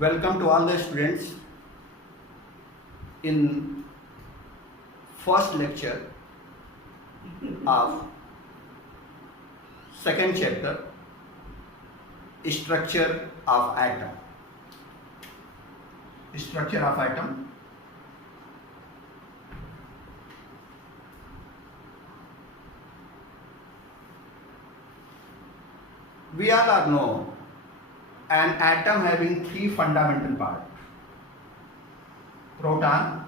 Welcome to all the students in first lecture of second chapter, structure of atom. Structure of atom. We all are know an atom having three fundamental parts: proton,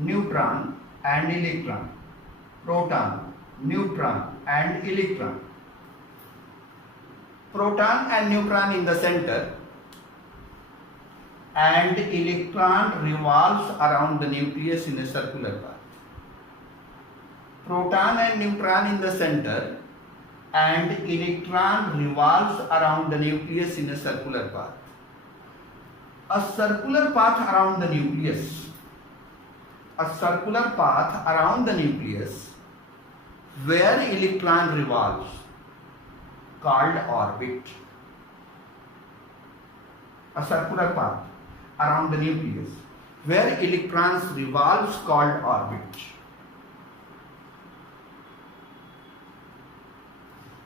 neutron and electron. Proton, neutron and electron. Proton and neutron in the center, and electron revolves around the nucleus in a circular path. Proton and neutron in the center, and electron revolves around the nucleus in a circular path. A circular path around the nucleus. A circular path around the nucleus where electron revolves, called orbit. A circular path around the nucleus where electrons revolves, called orbit.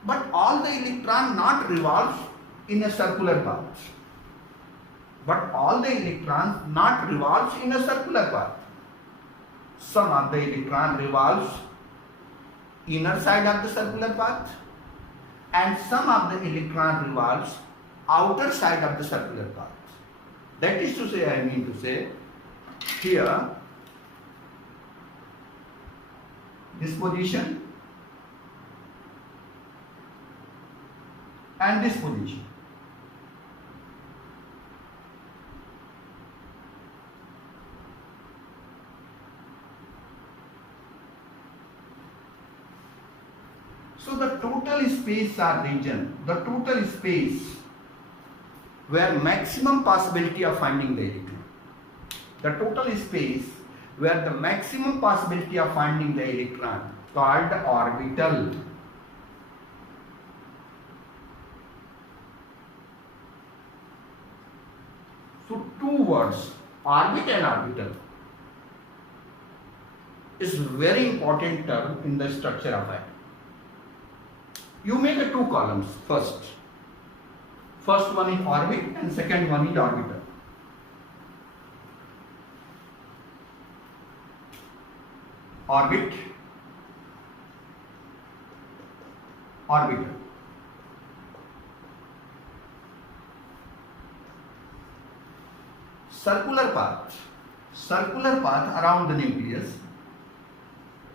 But all the electron not revolves in a circular path. But all the electrons not revolves in a circular path. Some of the electron revolves inner side of the circular path, and some of the electron revolves outer side of the circular path. That is to say, I mean to say, here this position and this position. So the total space or region, the total space where maximum possibility of finding the electron. The total space where the maximum possibility of finding the electron, called orbital. So two words, orbit and orbital, is very important term in the structure of atom. You make a two columns first. First one is orbit and second one is orbital. Orbit, orbital. Circular path around the nucleus.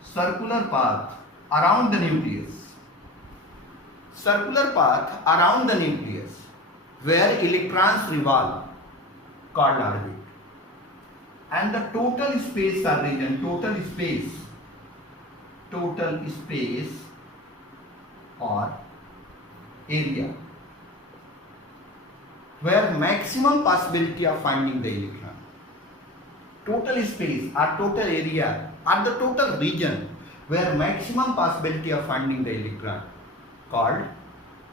Circular path around the nucleus. Circular path around the nucleus where electrons revolve, called orbit. And the total space or region, total space or area where maximum possibility of finding the electron. Total space or total area or the total region where maximum possibility of finding the electron, called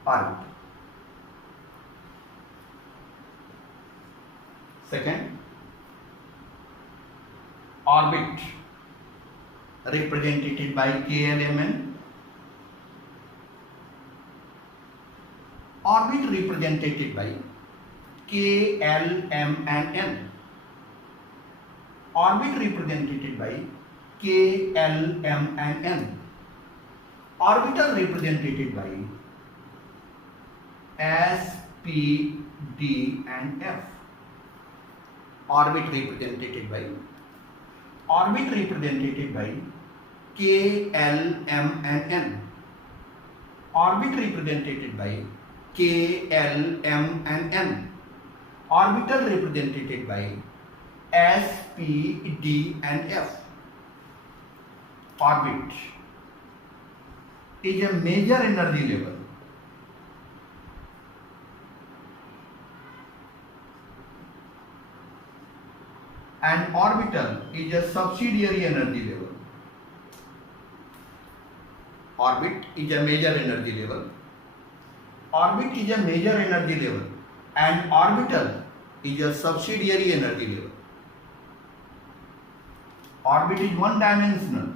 orbit. Second, orbit, represented by KLMN. Orbit represented by KLMNN. Orbit represented by KLMNN. Orbital represented by S, P, D and F. Orbit represented by KLMNN. Orbit represented by KLMNN. Orbital represented by S, P, D and F. Orbit is a major energy level. And orbital is a subsidiary energy level. Orbit is a major energy level. Orbit is a major energy level and orbital is a subsidiary energy level. Orbit is one dimensional.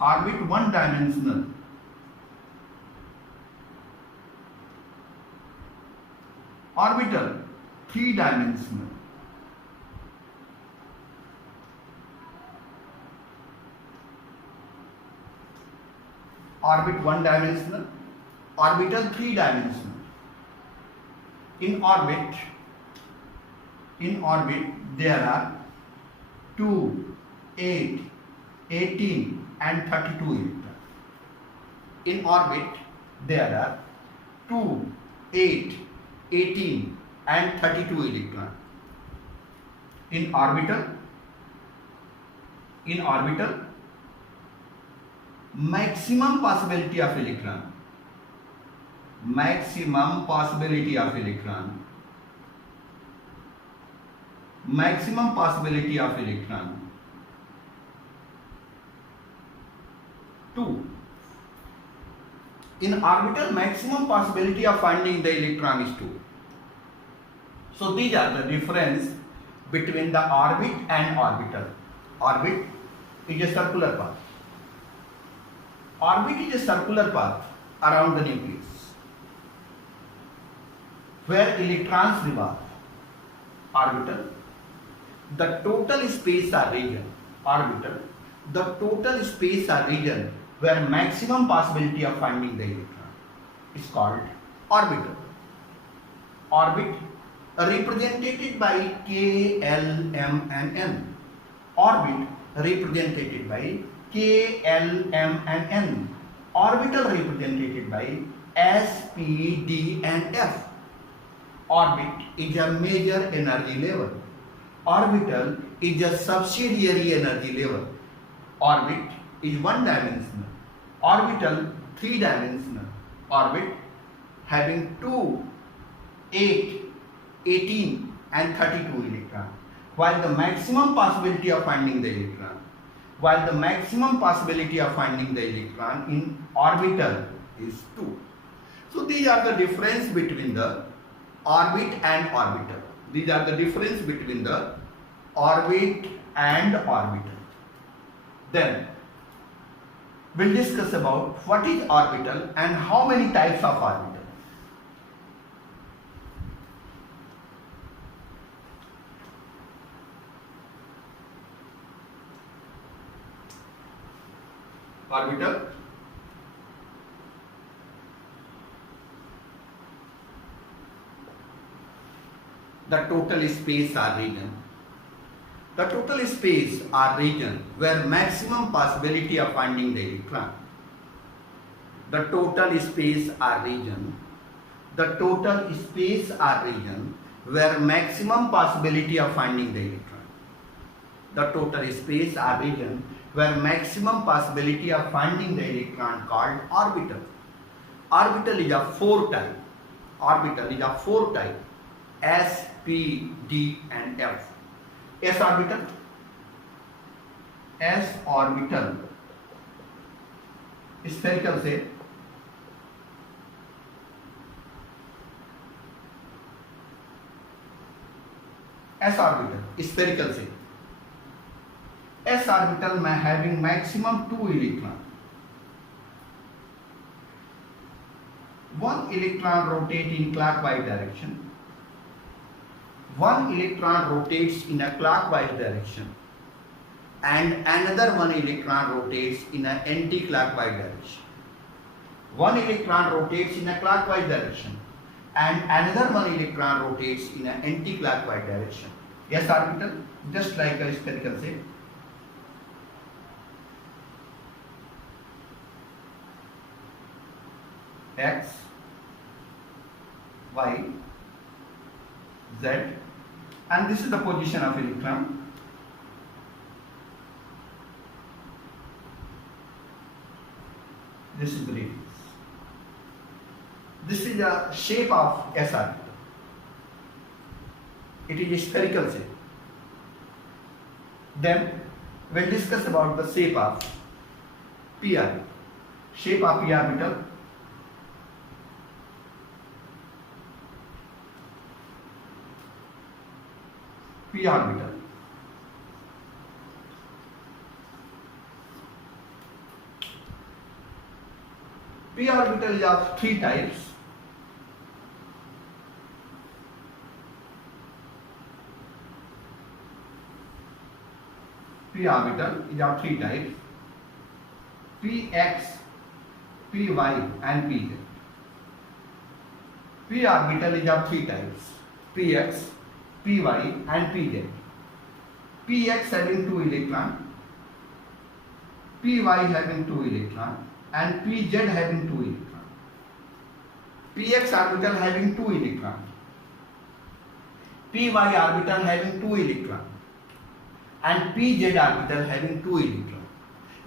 Orbit one dimensional. Orbital three dimensional. Orbit one dimensional, orbital three dimensional. In orbit there are 2, 8, 18 and 32 electrons. In orbit there are 2, 8, 18 and 32 electrons. In orbital maximum possibility of electron, 2. In orbital maximum possibility of finding the electron is 2. So these are the difference between the orbit and orbital. Orbit is a circular path. Orbit is a circular path around the nucleus where electrons revolve. Orbital, the total space or region. Orbital, the total space or region where maximum possibility of finding the electron is called orbital. Orbit represented by K, L, M and N. Orbit represented by K, L, M and N. Orbital represented by S, P, D and F. Orbit is a major energy level. Orbital is a subsidiary energy level. Orbit is one dimensional. Orbital three dimensional. Orbit having 2, 8, 18 and 32 electrons. While the maximum possibility of finding the electron in orbital is 2. So these are the difference between the orbit and orbital. These are the difference between the orbit and orbital. Then we'll discuss about what is orbital and how many types of orbital. Orbital, the total space or region. The total space or region where maximum possibility of finding the electron. The total space or region. The total space or region where maximum possibility of finding the electron. The total space or region where maximum possibility of finding the electron called orbital. Orbital is a 4 type. Orbital is a 4 type. S, P, D and F. S orbital. S orbital spherical shape. S orbital spherical shape. S orbital में having maximum 2 electron. One electron rotates in clockwise direction. One electron rotates in a clockwise direction and another one electron rotates in an anti-clockwise direction. One electron rotates in a clockwise direction and another one electron rotates in an anti-clockwise direction. S orbital, just like a spherical shape. X, Y, Z, and this is the position of electron. This is the radius. This is the shape of S orbital. It is a spherical shape. Then we'll discuss about the shape of P orbital. Shape of P orbital. p orbital. P orbital is of three types. P orbital is of three types: px, py, and pz. P orbital is of three types: px, py, and pz. Px having 2 electrons, py having 2 electrons, and pz having 2 electrons. Px orbital having 2 electrons, py orbital having 2 electrons, and pz orbital having 2 electrons.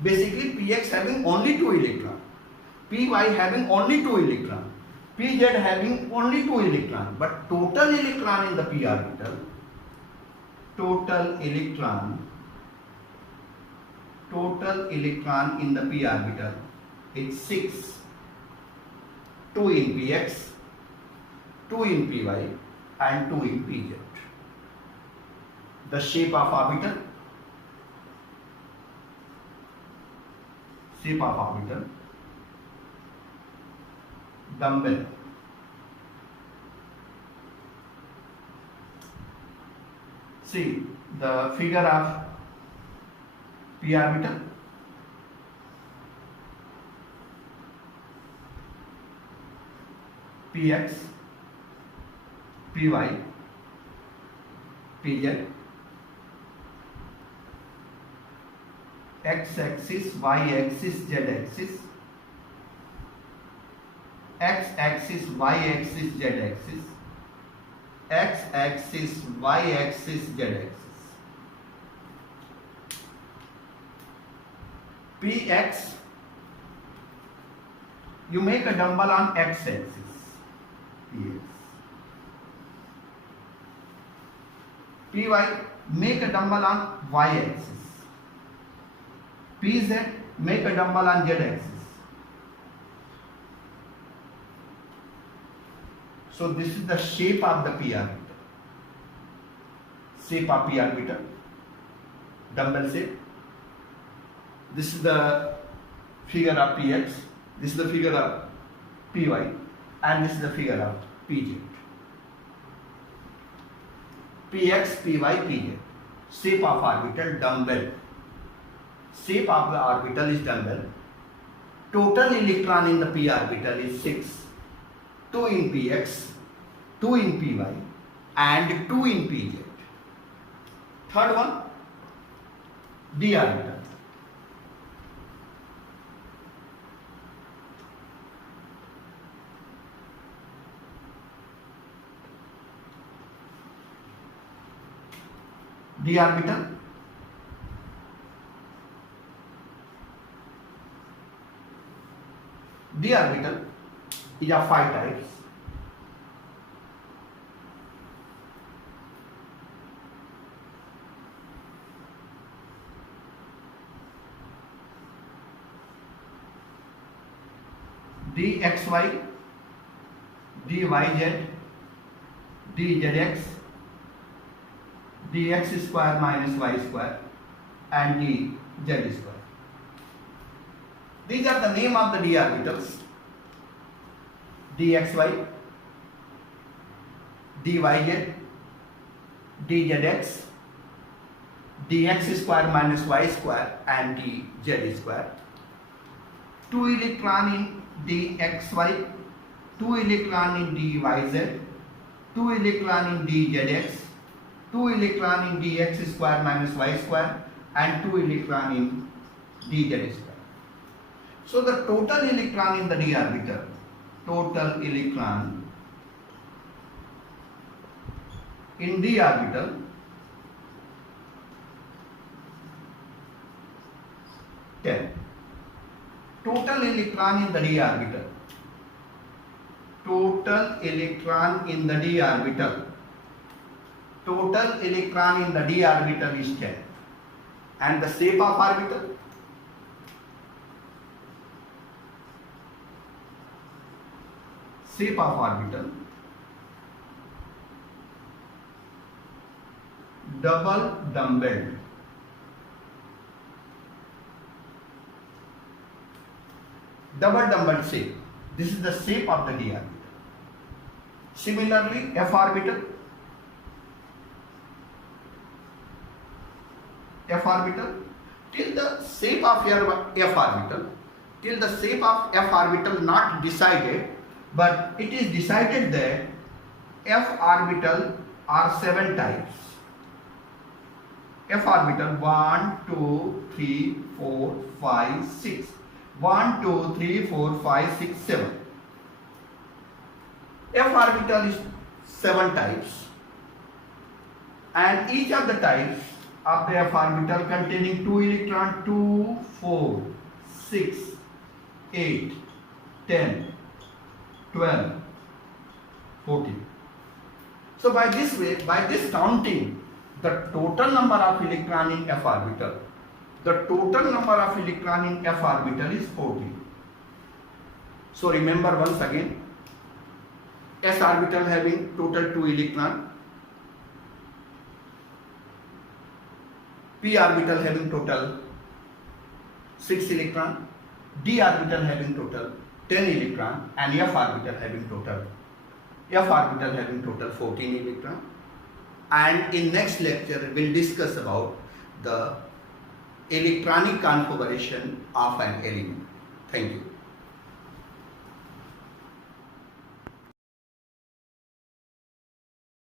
Basically, px having only 2 electrons, py having only 2 electrons, pz having only 2 electrons, but total electron in the p orbital, total electron in the p orbital is 6. 2 in px, 2 in py, and 2 in pz. The shape of orbital, dumbbell. See the figure of p orbital. Px, py, pz, x-axis, y-axis, z-axis, x-axis, y-axis, z-axis, x-axis, y-axis, z-axis. Px, you make a dumbbell on x-axis. Yes. Py, make a dumbbell on y-axis. Pz, make a dumbbell on z-axis. So this is the shape of the p orbital. Shape of p orbital, dumbbell shape. This is the figure of px. This is the figure of py, and this is the figure of pz. Px, py, pz. Shape of orbital, dumbbell. Shape of the orbital is dumbbell. Total electron in the p orbital is 6. 2 in px, 2 in py, and 2 in pz. Third one, d orbital. D orbital, d orbital is of 5 types. dxy, dyz, dzx, dx square minus y square, and dz square. These are the name of the d orbitals: dxy, dyz, dzx, dx square minus y square, and dz square. 2 electron in dxy, 2 electron in dyz, 2 electron in dzx, 2 electron in dx square minus y square, and 2 electron in dz square. So the total electron in the d orbital, total electron in d orbital total electron in the d orbital, total electron in the d orbital, total electron in the d orbital is 10. And the shape of orbital, double dumbbell. Double dumbbell shape. This is the shape of the d orbital. Similarly, f orbital. F orbital. Till the shape of f orbital. Till the shape of f orbital not decided, but it is decided that f orbital are 7 types. F orbital 1, 2, 3, 4, 5, 6. 1, 2, 3, 4, 5, 6, 7. F orbital is 7 types, and each of the types of the f orbital containing 2 electrons, 2, 4, 6, 8, 10, 12, 14. So by this way, by this counting, the total number of electron in f orbital, the total number of electron in f orbital is 14. So remember once again, s orbital having total 2 electron, p orbital having total 6 electron, d orbital having total 10 electron, and f orbital having total 14 electron. And in next lecture we'll discuss about the electronic configuration of an element. Thank you.